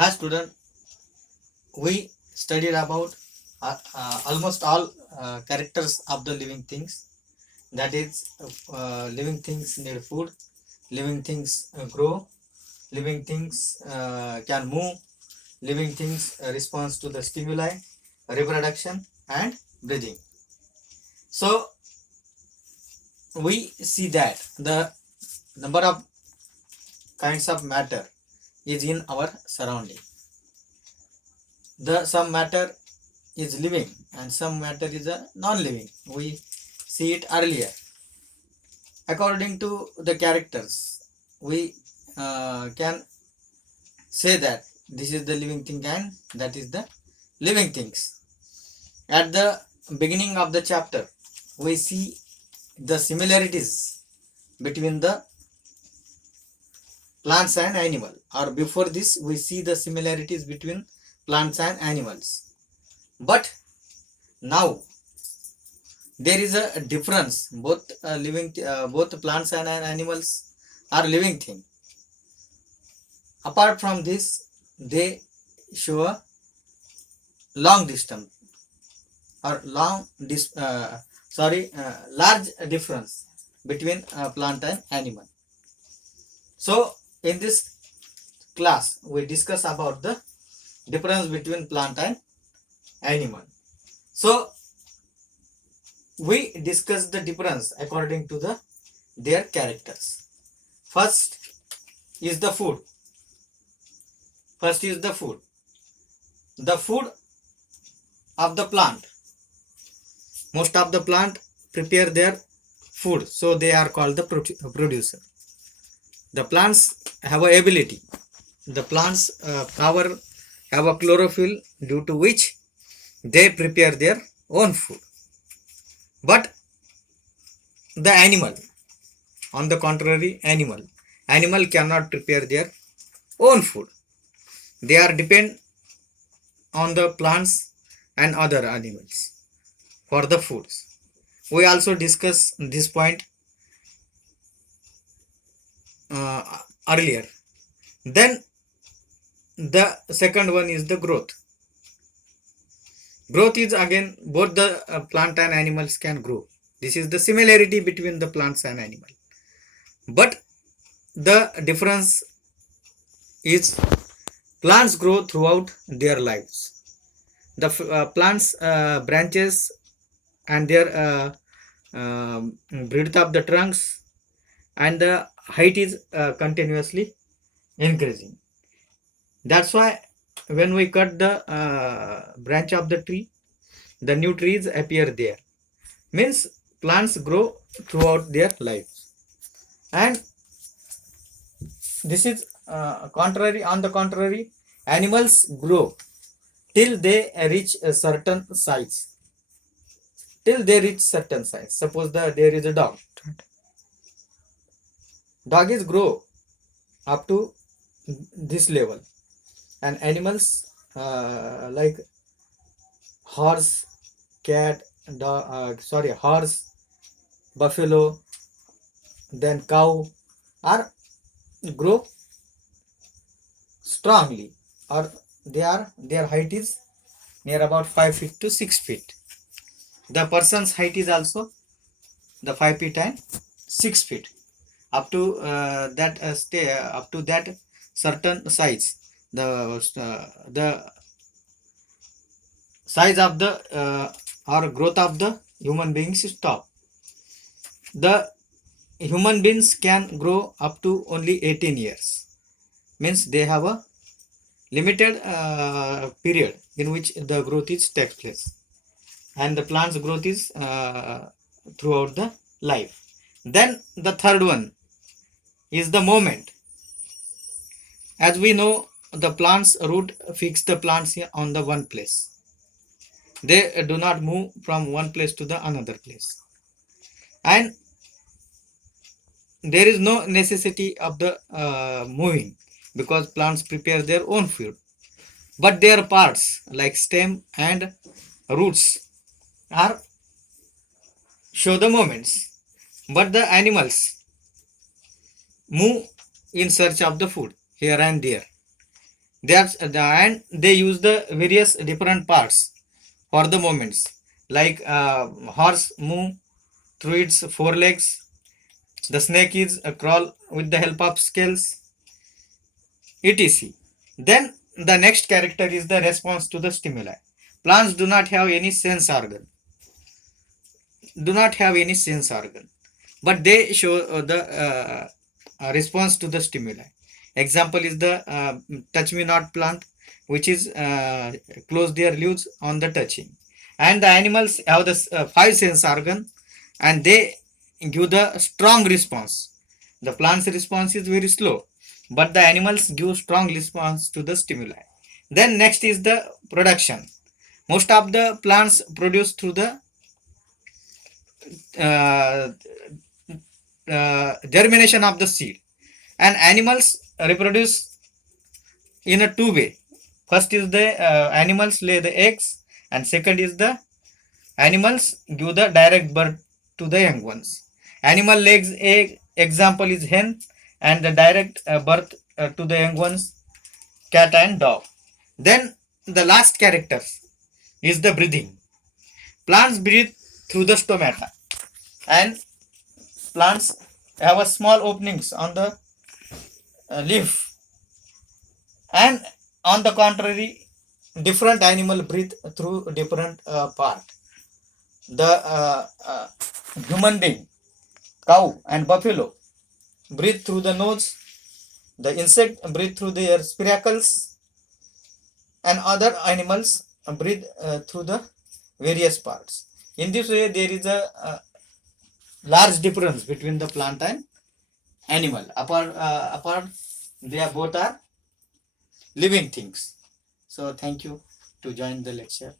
Hi student, we studied about almost all characters of the living things. That is, living things need food, living things grow, living things can move, living things responds to the stimuli, reproduction and breathing. So we see that the number of kinds of matter is in our surrounding. The some matter is living and some matter is a non-living. We see it earlier. According to the characters, we can say that this is the living thing and that is the living things. At the beginning of the chapter, we see the similarities between the plants and animal, or before this we see the similarities between plants and animals. But now there is a difference. Both plants and animals are living thing. Apart from this, they show a long distance or large difference between plant and animal. So in this class we discuss about the difference between plant and animal. So we discuss the difference according to their characters. First is the food. The food of the plant. Most of the plant prepare their food, so they are called the producer. The plants have a ability. The plants power have a chlorophyll, due to which they prepare their own food. But the animal, on the contrary, animal cannot prepare their own food. They are depend on the plants and other animals for the foods. We also discuss this point earlier. Then the second one is the growth. Growth is again both the plant and animals can grow. This is the similarity between the plants and animal. But the difference is plants grow throughout their lives. The plants branches and their breadth of the trunks and the height is continuously increasing. That's why when we cut the branch of the tree, the new trees appear there. Means plants grow throughout their lives. And this is on the contrary, animals grow till they reach a certain size. Suppose there is a dog. Dog is grow up to this level, and animals like horse, cat, horse, buffalo, then cow are grow strongly, or their height is near about 5 feet to 6 feet. The person's height is also the 5 feet and 6 feet. Up to up to that certain size, the size of the or growth of the human beings stop. The human beings can grow up to only 18 years. Means they have a limited period in which the growth is takes place, and the plant's growth is throughout the life. Then the third one is the moment. As we know, the plant's root fix the plants on the one place. They do not move from one place to the another place, and there is no necessity of the moving, because plants prepare their own food. But their parts like stem and roots are show the movements. But the animals move in search of the food here and there. And they use the various different parts for the movements, like horse move through its four legs, the snake is crawl with the help of scales, etc. Then the next character is the response to the stimuli. Plants do not have any sense organ, but they show the response to the stimuli. Example is the touch me not plant, which is close their leaves on the touching. And the animals have the five sense organ, and they give the strong response. The plant's response is very slow, but the animals give strong response to the stimuli. Then next is the production. Most of the plants produce through the uh, germination of the seed, and animals reproduce in a two way. First is the animals lay the eggs, and second is the animals give the direct birth to the young ones. Animal lays egg, example is hen, and the direct birth to the young ones, cat and dog. Then the last character is the breathing. Plants breathe through the stomata, and plants have a small openings on the leaf. And on the contrary, different animal breathe through different part. The human being, cow and buffalo breathe through the nose, the insect breathe through their spiracles, and other animals breathe through the various parts. In this way, there is a large difference between the plant and animal. Apart, they are both are living things. So thank you to join the lecture.